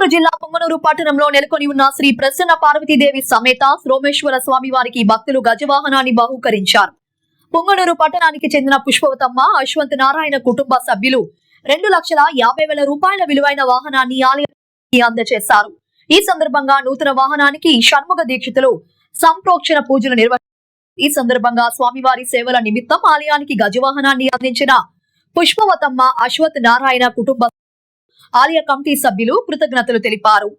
చిత్తూరు జిల్లా పొంగనూరు పట్టణంలో నెలకొని ఉన్న శ్రీ ప్రసన్న పార్వతీదేవి సమేత సోమేశ్వర స్వామి వారికి భక్తులు గజవాహనాన్ని బహూకరించారు. పొంగనూరు పట్టణానికి చెందిన పుష్పవతమ్మ, అశ్వంత్ నారాయణ కుటుంబ సభ్యులు 2,50,000 రూపాయల విలువైన వాహనాన్ని ఆలయానికి అందజేశారు. ఈ సందర్భంగా నూతన వాహనానికి షణ్ముగ దీక్షితులు సంప్రోక్షణ పూజలు నిర్వహించారు. ఈ సందర్భంగా స్వామివారి సేవల నిమిత్తం ఆలయానికి గజవాహనాన్ని అందించిన పుష్పవతమ్మ, అశ్వంత్ నారాయణ కుటుంబ ఆలయ కమిటీ సభ్యులు కృతజ్ఞతలు తెలిపారు.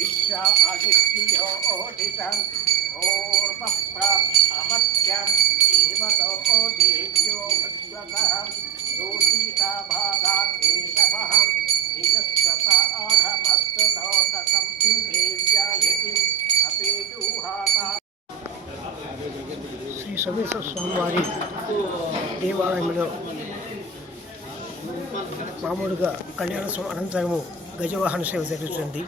विश्वा आदित्यो ओदितं ओर्पप्रामत्यं हिमतो ओदेव्यो भस्वतः योजिता भागाकेशवहं निजस्वता आधमस्ततोषसं देव्यायतिम् अपेदुहाता श्री सोमेश्वर स्वामी देवालయంలో మామూలుగా కళ్యాణోత్సవం అనంతరము గజవాహన సేవ జరుగుతుంది.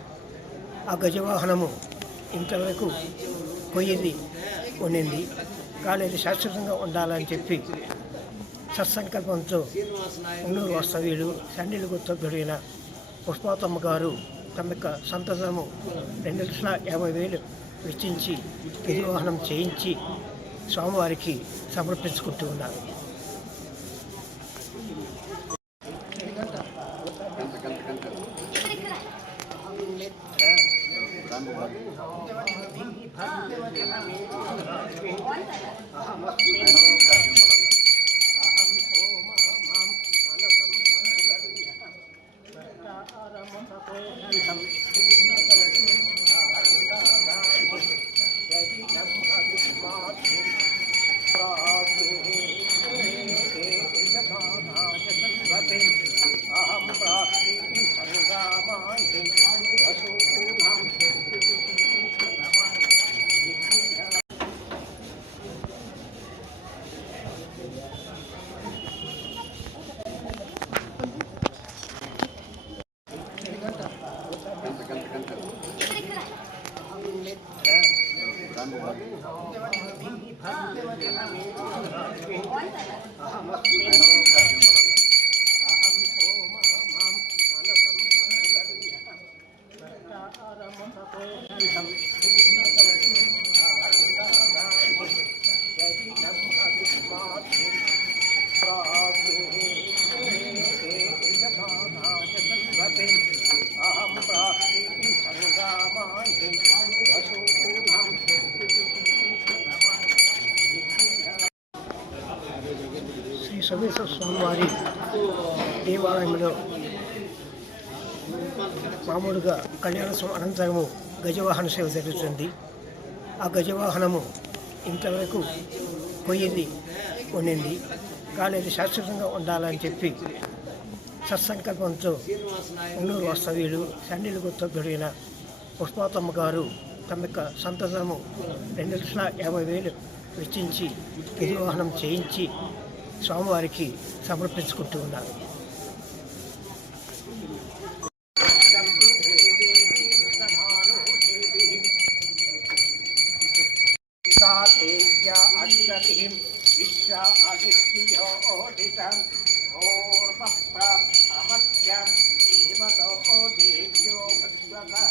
ఆ గజవాహనము ఇంతవరకు పోయింది ఉండింది, కానీ అది శాశ్వతంగా ఉండాలని చెప్పి సత్సంకల్పంతో ఉన్నూరు వాస్తవ్యులు సండిలుగు తొగ్గుడైన పుష్పవతమ్మ గారు తమ యొక్క సంతతము 2,50,000 వెచ్చించి గజవాహనం చేయించి స్వామివారికి సమర్పించుకుంటూ ఉన్నారు. శ్రీ సోమేశ్వర స్వామివారి దేవాలయంలో మామూలుగా కళ్యాణోత్సవం అనంతరము గజవాహన సేవ జరుగుతుంది. ఆ గజవాహనము ఇంతవరకు పోయింది ఉండింది, కానీ అది శాశ్వతంగా ఉండాలని చెప్పి సత్సంకల్పంతో ఉన్నూరు వాస్తవ్యులు సండిలుగు తొగ్గుడైన పుష్పవతమ్మ గారు తమ యొక్క సంతతము 2,50,000 వెచ్చించి గజవాహనం చేయించి స్వామివారికి సమర్పించుకుంటూ ఉన్నారు. विश्वा आदित्यो ओदितं ओर्पप्रामत्यं हिमतो ओदेव्यो भस्वतः